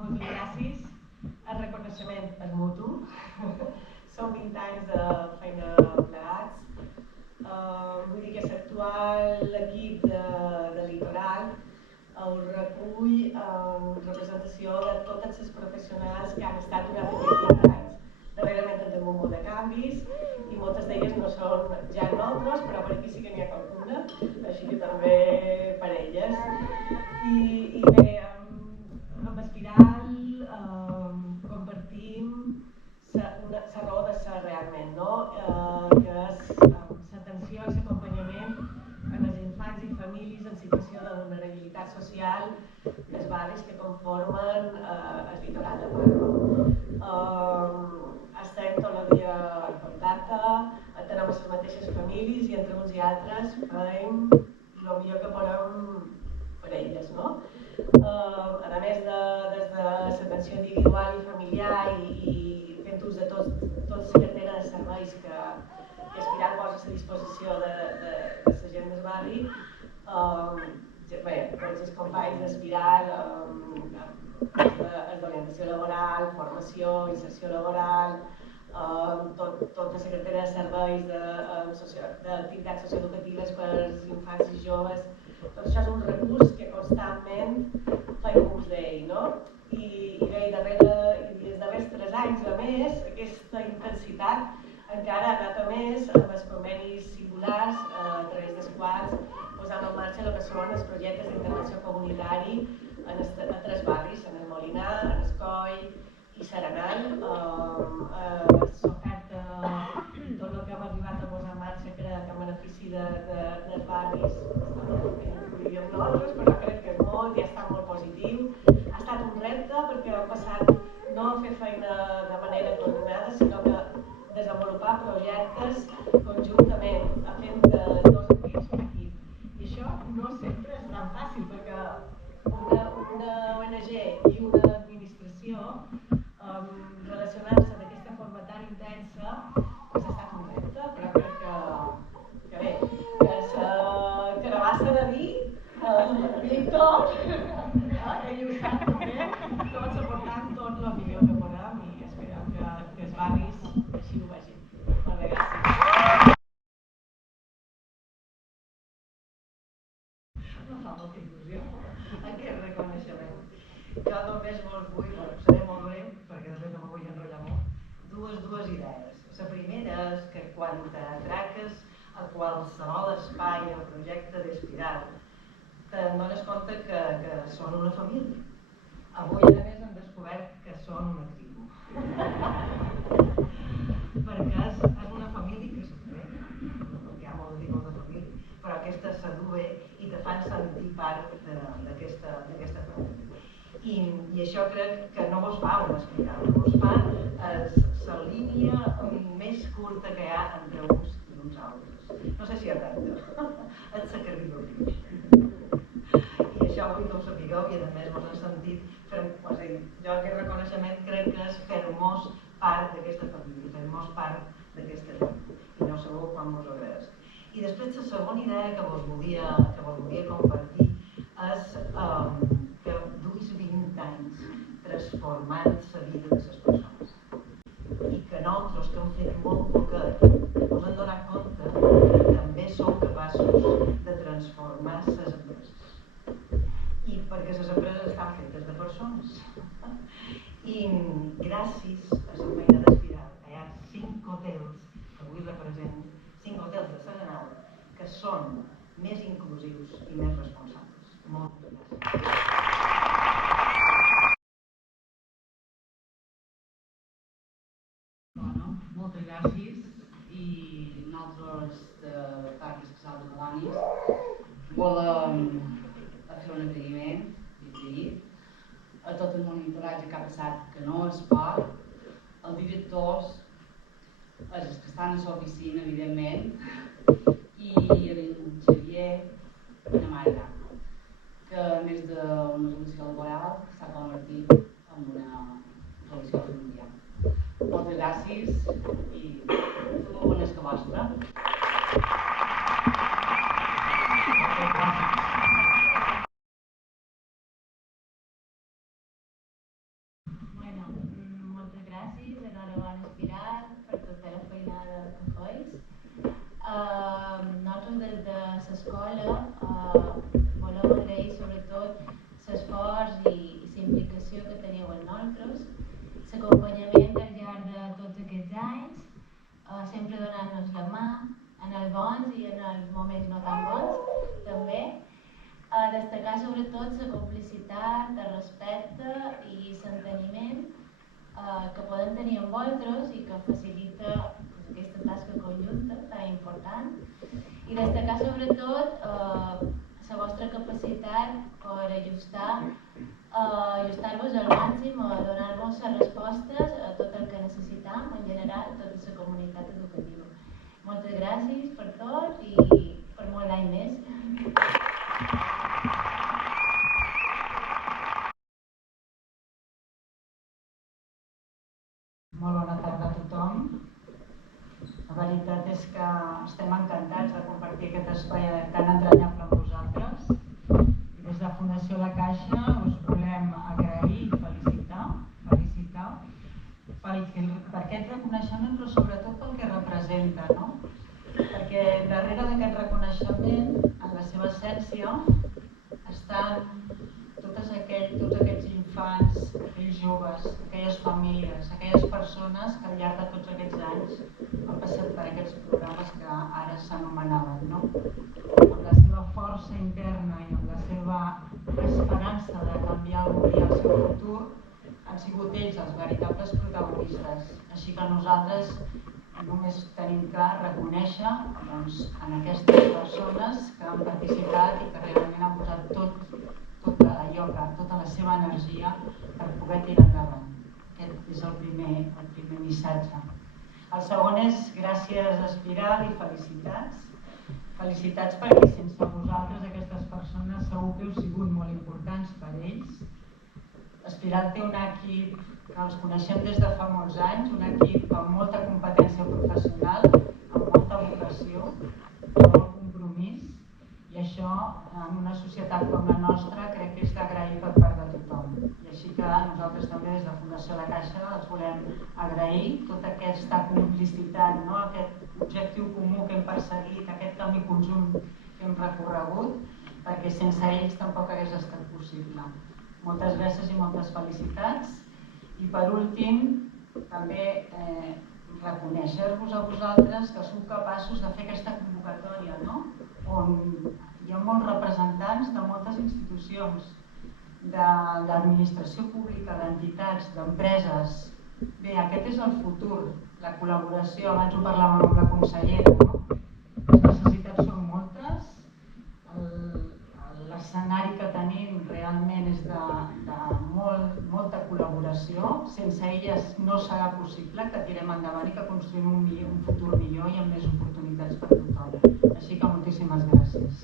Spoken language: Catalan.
Moltes gràcies. El reconeixement és mutu. Són 20 anys de feina plegats. Vull dir que l'actual equip de Litoral el recull en representació de totes les professionals que han estat durant aquests 20 anys. Darrerament tenim un munt de canvis i moltes d'elles no són ja noves, però per aquí sí que n'hi ha qualcuna, així que també per elles. I bé, amb Espiral compartim la raó de ser realment, no? Que és l'atenció i l'acompanyament en els infants i famílies en situació de vulnerabilitat social dels barris que conformen el litoral de Palma. Estem tot el dia en contacte, tenim les mateixes famílies i entre uns i altres fem el millor que podem per elles, no? A més des de l'atenció individual i familiar i fent ús de tota la cartera de serveis que Espiral posa a la disposició de la gent del barri, bé, tots els companys d'Espiral, d'orientació laboral, formació, inserció laboral, tota la cartera de serveis d'activitats socioeducatives per als infants i joves, tot això és un recurs que constantment fem ús d'ell, no? I bé, els darrers 3 anys, a més, aquesta intensitat encara ha anat a més amb els convenis singulars, a través dels quals posam en marxa el que són els projectes d'intervenció comunitari a 3 barris, en el Molinar, en Escoi i Serenal. S'oferta tot el que hem arribat a posar en marxa, crec que en benefici dels barris, incluïm nosaltres, però crec que és molt i ha estat molt positiu. Ha estat un repte perquè hem passat no a fer feina de manera coordinada, sinó que desenvolupar projectes conjuntament, fent de 2 equips un equip. I això no sempre és tan fàcil, perquè una ONG i una administració relacionar-se d'aquesta forma tan intensa ha estat un repte, però crec que bé, que no basta de dir, Víctor, ell ho sap també, tots aportant tot el millor que podem i esperem que els barris així ho vegin. Molt bé, gràcies. Em fa molta il·lusió aquest reconeixement. Jo només vos vull, seré molt breu, perquè després no me vull enrotllar molt, dues idees. La primera és que quan traques a qualsevol espai o projecte d'Espiral, te'n dones compte que són una família. Avui, a més, hem descobert que són una tribu. Perquè és una família que s'ho bé, hi ha molts tipus de família, però aquesta s'adú bé i te fan sentir part d'aquesta família. I això crec que no vos fa una espiral, vos fa la línia més curta que hi ha entre uns i uns altres. No sé si és recte, és la carriloria. I això vull que ho sapigueu i a més vos han sentit, jo aquest reconeixement crec que és fer-mos part d'aquesta família, fer-mos part d'aquesta família, i no sabeu quan vos ho agraeix. I després la segona idea que vos volia compartir és que duis 20 anys transformant la vida de les persones i que nosaltres que hem fet molt poquet us hem donat compte que també sou capaços de transformar les empreses. I perquè les empreses estan fetes de persones. I gràcies a la feina d'Espiral hi ha 5 hotels que avui representen, 5 hotels de Serenal, que són més inclusius i més responsables. Moltes gràcies. Moltes gràcies i nosaltres de Parcs Casals de Colònies volem fer un agraïment a tot el monitoratge que ha passat, que no es pot, els directors, els que estan a l'oficina, evidentment, i el Xavier i la Marta, que a més d'una solució laboral s'ha convertit en una solució familiar. Moltes gràcies i molt bones que vostra. volem agrair sobretot l'esforç i la implicació que teniu en nosaltres, l'acompanyament al llarg de tots aquests anys, sempre donant-nos la mà, en els bons i en els moments no tan bons, també. Destacar sobretot la complicitat, el respecte i l'enteniment que podem tenir amb vosaltres i que facilita aquesta tasca conjunta tan important. I destacar sobretot la vostra capacitat per ajustar-vos al màxim a donar-nos les respostes a tot el que necessitam, en general, tota la comunitat educativa. Moltes gràcies per tot i per molt d'any més. Molt bona tarda a tothom. La veritat és que estem encantats de compartir aquest espai tan entranyable amb vosaltres. I des de Fundació La Caixa us volem agrair i felicitar per aquest reconeixement, però sobretot pel que representa, no? Perquè darrere d'aquest reconeixement, en la seva essència, estan tots aquests infants, aquells joves, aquelles famílies, aquelles persones que al llarg de tots aquests anys han passat per aquests programes que ara s'anomenaven, no? Amb la seva força interna i amb la seva esperança de canviar algun dia el seu futur, han sigut ells els veritables protagonistes. Així que nosaltres només tenim que reconèixer en aquestes persones que han participat i que realment han posat tot allò, tota la seva energia per poder tirar endavant. Aquest és el primer missatge. El segon és gràcies Espiral i felicitats. Felicitats perquè sense vosaltres aquestes persones segur que heu sigut molt importants per ells. Espiral té un equip que els coneixem des de fa molts anys, un equip amb molta competència professional, amb molta vocació, amb molt compromís, i això en una societat com la nostra crec que és d'agrair per part de tothom. I així que nosaltres també des de Fundació La Caixa els volem agrair tota aquesta complicitat, no? Aquest objectiu comú que hem perseguit, aquest camí conjunt que hem recorregut, perquè sense ells tampoc hagués estat possible. Moltes gràcies i moltes felicitats. I per últim, també reconèixer-vos a vosaltres que sou capaços de fer aquesta convocatòria, no? On hi ha molts representants de moltes institucions, de l'administració pública, d'entitats, d'empreses. Bé, aquest és el futur, la col·laboració, abans ho parlàvem amb la consellera, no? Les necessitats són moltes, l'escenari que tenim realment és de molta col·laboració. Sense elles no serà possible que tirem endavant i que construïm un futur millor i amb més oportunitats per a tothom. Així que moltíssimes gràcies.